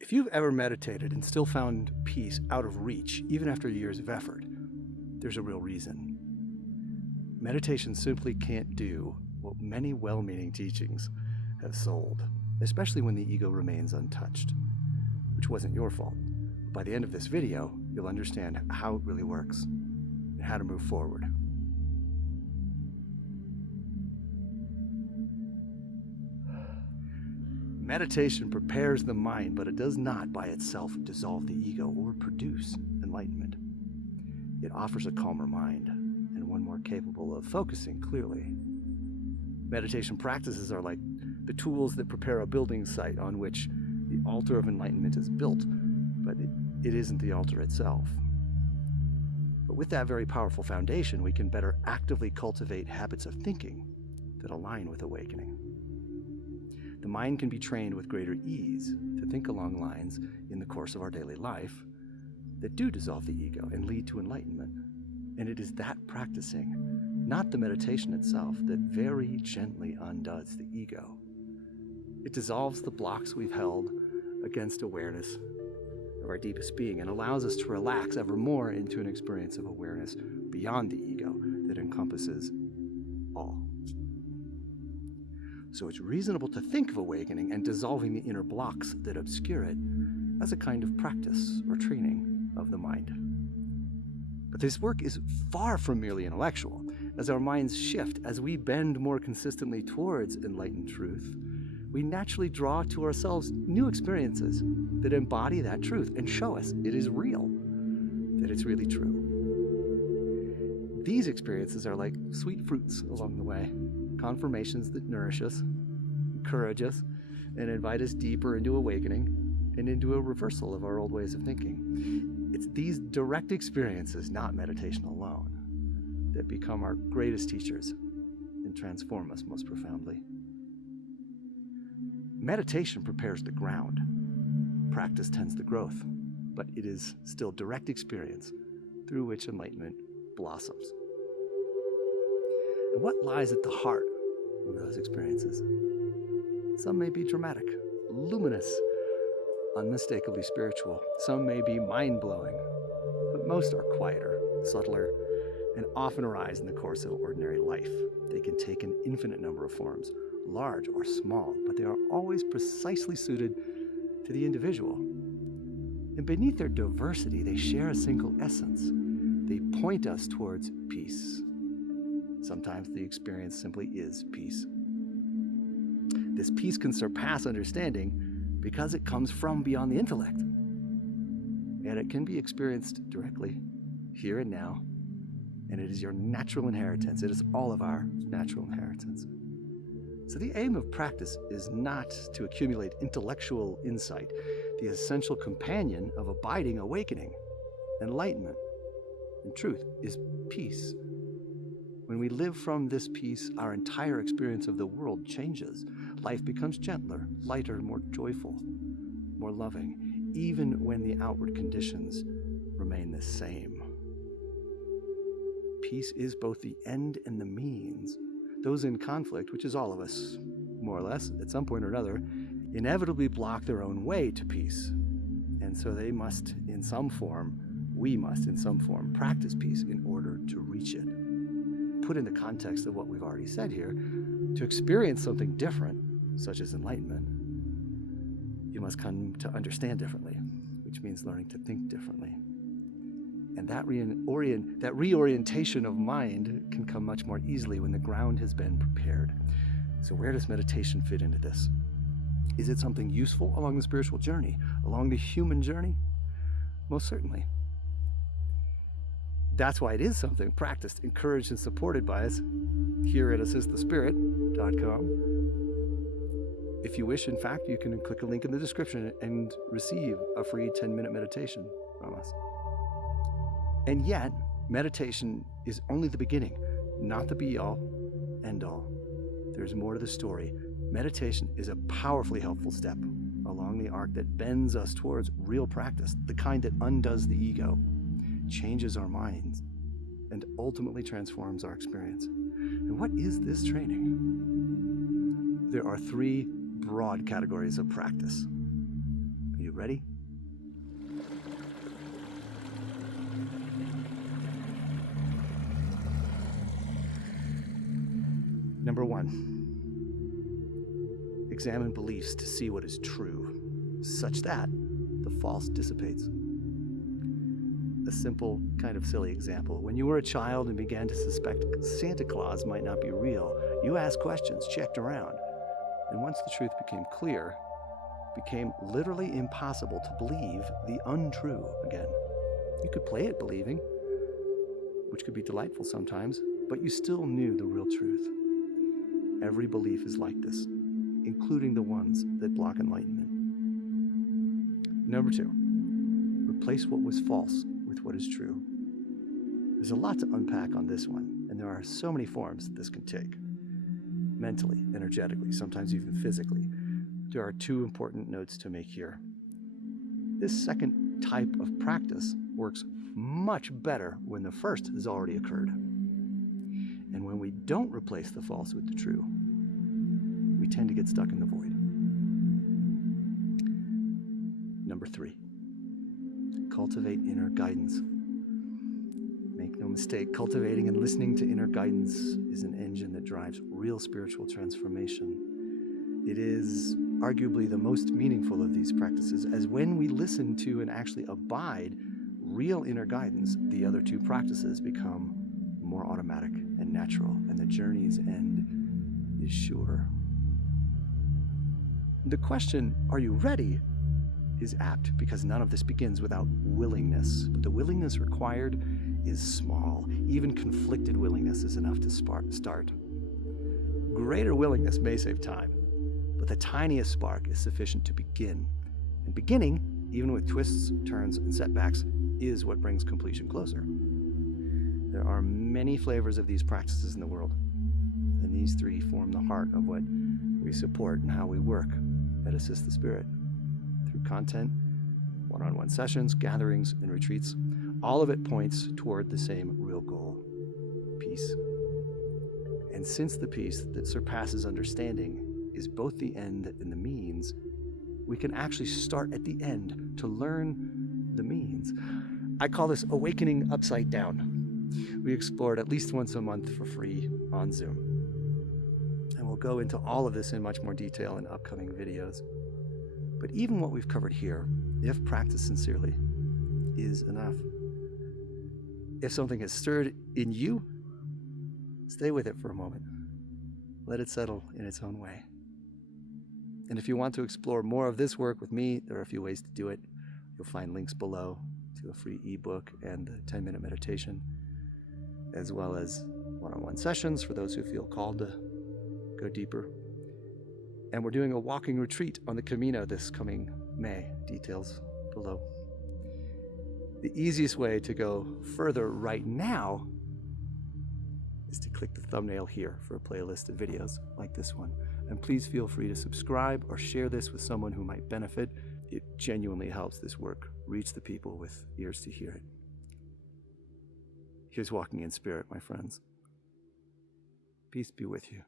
If you've ever meditated and still found peace out of reach, even after years of effort, there's a real reason. Meditation simply can't do what many well-meaning teachings have sold, especially when the ego remains untouched, which wasn't your fault. By the end of this video, you'll understand how it really works and how to move forward. Meditation prepares the mind, but it does not by itself dissolve the ego or produce enlightenment. It offers a calmer mind and one more capable of focusing clearly. Meditation practices are like the tools that prepare a building site on which the altar of enlightenment is built, but it isn't the altar itself. But with that very powerful foundation, we can better actively cultivate habits of thinking that align with awakening. The mind can be trained with greater ease to think along lines in the course of our daily life that do dissolve the ego and lead to enlightenment. And it is that practicing, not the meditation itself, that very gently undoes the ego. It dissolves the blocks we've held against awareness of our deepest being and allows us to relax ever more into an experience of awareness beyond the ego that encompasses all. So it's reasonable to think of awakening and dissolving the inner blocks that obscure it as a kind of practice or training of the mind. But this work is far from merely intellectual. As our minds shift, as we bend more consistently towards enlightened truth, we naturally draw to ourselves new experiences that embody that truth and show us it is real, that it's really true. These experiences are like sweet fruits along the way, confirmations that nourish us, encourage us, and invite us deeper into awakening and into a reversal of our old ways of thinking. It's these direct experiences, not meditation alone, that become our greatest teachers and transform us most profoundly. Meditation prepares the ground. Practice tends the growth, but it is still direct experience through which enlightenment blossoms. And what lies at the heart of those experiences? Some may be dramatic, luminous, unmistakably spiritual. Some may be mind-blowing, but most are quieter, subtler, and often arise in the course of ordinary life. They can take an infinite number of forms, large or small, but they are always precisely suited to the individual. And beneath their diversity, they share a single essence. They point us towards peace. Sometimes the experience simply is peace. This peace can surpass understanding because it comes from beyond the intellect. And it can be experienced directly, here and now. And it is your natural inheritance. It is all of our natural inheritance. So the aim of practice is not to accumulate intellectual insight. The essential companion of abiding awakening, enlightenment, and truth is peace. When we live from this peace, our entire experience of the world changes. Life becomes gentler, lighter, more joyful, more loving, even when the outward conditions remain the same. Peace is both the end and the means. Those in conflict, which is all of us, more or less, at some point or another, inevitably block their own way to peace. And so we must in some form, practice peace in order to reach it. Put in the context of what we've already said here, to experience something different, such as enlightenment, you must come to understand differently, which means learning to think differently. And that reorientation of mind can come much more easily when the ground has been prepared. So where does meditation fit into this? Is it something useful along the spiritual journey, along the human journey? Most certainly. That's why it is something practiced, encouraged, and supported by us here at assistthespirit.com. If you wish, in fact, you can click a link in the description and receive a free 10-minute meditation from us. And yet, meditation is only the beginning, not the be-all, end-all. There's more to the story. Meditation is a powerfully helpful step along the arc that bends us towards real practice, the kind that undoes the ego, changes our minds, and ultimately transforms our experience. And what is this training? There are three broad categories of practice. Are you Ready? Number 1, examine beliefs to see what is true, such that the false dissipates. A simple, kind of silly example. When you were a child and began to suspect Santa Claus might not be real, you asked questions, checked around, and once the truth became clear, it became literally impossible to believe the untrue again. You could play it believing, which could be delightful sometimes, but you still knew the real truth. Every belief is like this, including the ones that block enlightenment. Number 2, replace what was false with what is true. There's a lot to unpack on this one, and there are so many forms this can take. Mentally, energetically, sometimes even physically. There are 2 important notes to make here. This second type of practice works much better when the first has already occurred. And when we don't replace the false with the true, we tend to get stuck in the void. Number 3, cultivate inner guidance. Make no mistake, cultivating and listening to inner guidance is an engine that drives real spiritual transformation. It is arguably the most meaningful of these practices, as when we listen to and actually abide real inner guidance, the other 2 practices become more automatic and natural, and the journey's end is sure. The question, are you ready, is apt, because none of this begins without willingness. But the willingness required is small. Even conflicted willingness is enough to start. Greater willingness may save time, but the tiniest spark is sufficient to begin. And beginning, even with twists, turns, and setbacks, is what brings completion closer. There are many flavors of these practices in the world, and these 3 form the heart of what we support and how we work at Assist the Spirit. Through content, one-on-one sessions, gatherings, and retreats, all of it points toward the same real goal: peace. And since the peace that surpasses understanding is both the end and the means, we can actually start at the end to learn the means. I call this awakening upside down. We explore it at least once a month for free on Zoom. And we'll go into all of this in much more detail in upcoming videos. But even what we've covered here, if practiced sincerely, is enough. If something has stirred in you, stay with it for a moment. Let it settle in its own way. And if you want to explore more of this work with me, there are a few ways to do it. You'll find links below to a free ebook and the 10-minute meditation, as well as one-on-one sessions for those who feel called to go deeper. And we're doing a walking retreat on the Camino this coming May. Details below. The easiest way to go further right now is to click the thumbnail here for a playlist of videos like this one. And please feel free to subscribe or share this with someone who might benefit. It genuinely helps this work reach the people with ears to hear it. Here's walking in spirit, my friends. Peace be with you.